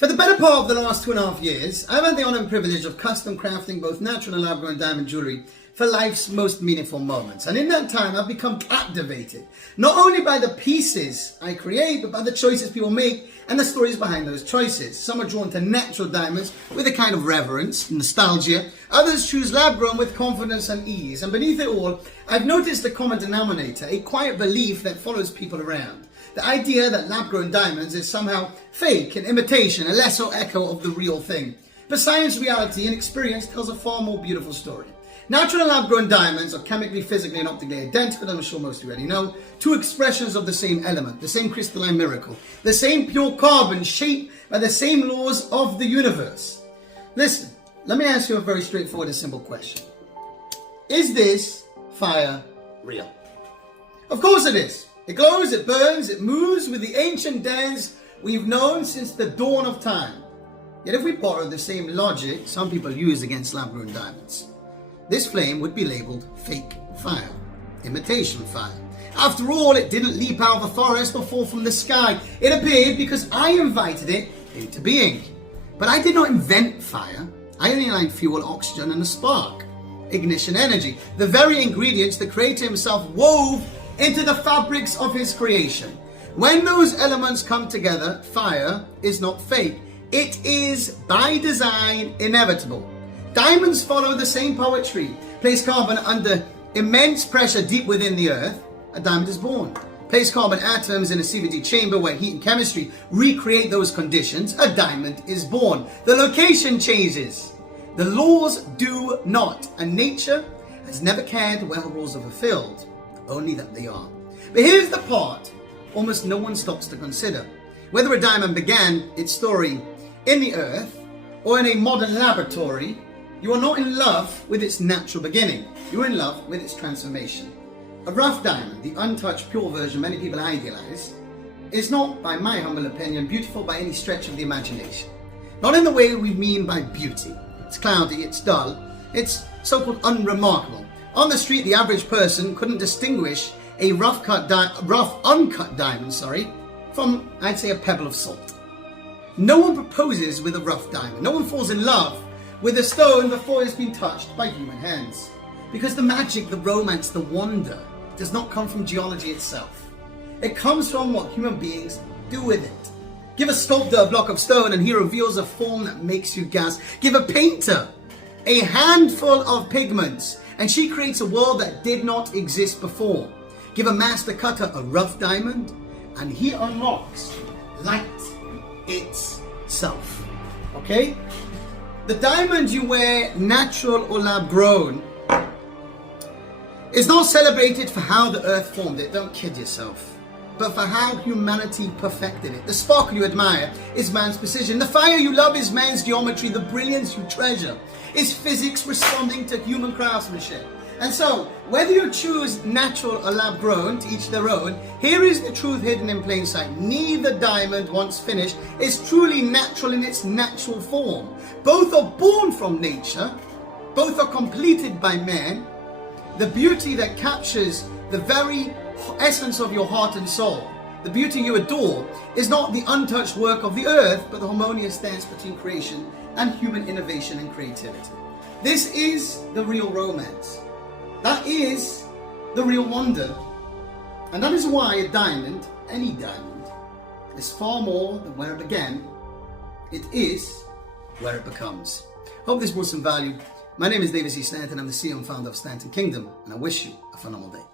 For the better part of the last 2.5 years, I've had the honor and privilege of custom crafting both natural and lab-grown diamond jewelry for life's most meaningful moments. And in that time, I've become captivated, not only by the pieces I create, but by the choices people make and the stories behind those choices. Some are drawn to natural diamonds with a kind of reverence, nostalgia. Others choose lab-grown with confidence and ease. And beneath it all, I've noticed a common denominator, a quiet belief that follows people around. The idea that lab-grown diamonds is somehow fake, an imitation, a lesser echo of the real thing. But science, reality, and experience tells a far more beautiful story. Natural and lab-grown diamonds are chemically, physically, and optically identical, I'm sure most of you already know. Two expressions of the same element, the same crystalline miracle, the same pure carbon shaped by the same laws of the universe. Listen, let me ask you a very straightforward and simple question. Is this fire real? Of course it is. It glows, it burns, it moves with the ancient dance we've known since the dawn of time. Yet if we borrow the same logic some people use against lab-grown diamonds, this flame would be labeled fake fire, imitation fire. After all, it didn't leap out of the forest or fall from the sky. It appeared because I invited it into being. But I did not invent fire. I only aligned fuel, oxygen, and a spark. Ignition energy, the very ingredients the Creator himself wove into the fabrics of his creation. When those elements come together, fire is not fake. It is, by design, inevitable. Diamonds follow the same poetry. Place carbon under immense pressure deep within the earth, a diamond is born. Place carbon atoms in a CVD chamber where heat and chemistry recreate those conditions, a diamond is born. The location changes. The laws do not, and nature has never cared where her rules are fulfilled. Only that they are. But here's the part almost no one stops to consider. Whether a diamond began its story in the earth or in a modern laboratory, you are not in love with its natural beginning. You're in love with its transformation. A rough diamond, the untouched pure version many people idealize, is not, by my humble opinion, beautiful by any stretch of the imagination. Not in the way we mean by beauty. It's cloudy, it's dull, it's so-called unremarkable. On the street, the average person couldn't distinguish a rough uncut diamond, from, I'd say, a pebble of salt. No one proposes with a rough diamond. No one falls in love with a stone before it's been touched by human hands. Because the magic, the romance, the wonder does not come from geology itself. It comes from what human beings do with it. Give a sculptor a block of stone and he reveals a form that makes you gasp. Give a painter a handful of pigments and she creates a world that did not exist before. Give a master cutter a rough diamond and he unlocks light itself. Okay? The diamond you wear, natural or lab grown, is not celebrated for how the earth formed it, don't kid yourself, but for how humanity perfected it. The sparkle you admire is man's precision. The fire you love is man's geometry. The brilliance you treasure is physics responding to human craftsmanship. And so, whether you choose natural or lab grown, to each their own, here is the truth hidden in plain sight. Neither diamond, once finished, is truly natural in its natural form. Both are born from nature, both are completed by man. The beauty that captures the very essence of your heart and soul, the beauty you adore, is not the untouched work of the earth, but the harmonious dance between creation and human innovation and creativity. This is the real romance. That is the real wonder. And that is why a diamond, any diamond, is far more than where it began. It is where it becomes. Hope this brought some value. My name is David C. Stanton. I'm the CEO and founder of Stanton Kingdom, and I wish you a phenomenal day.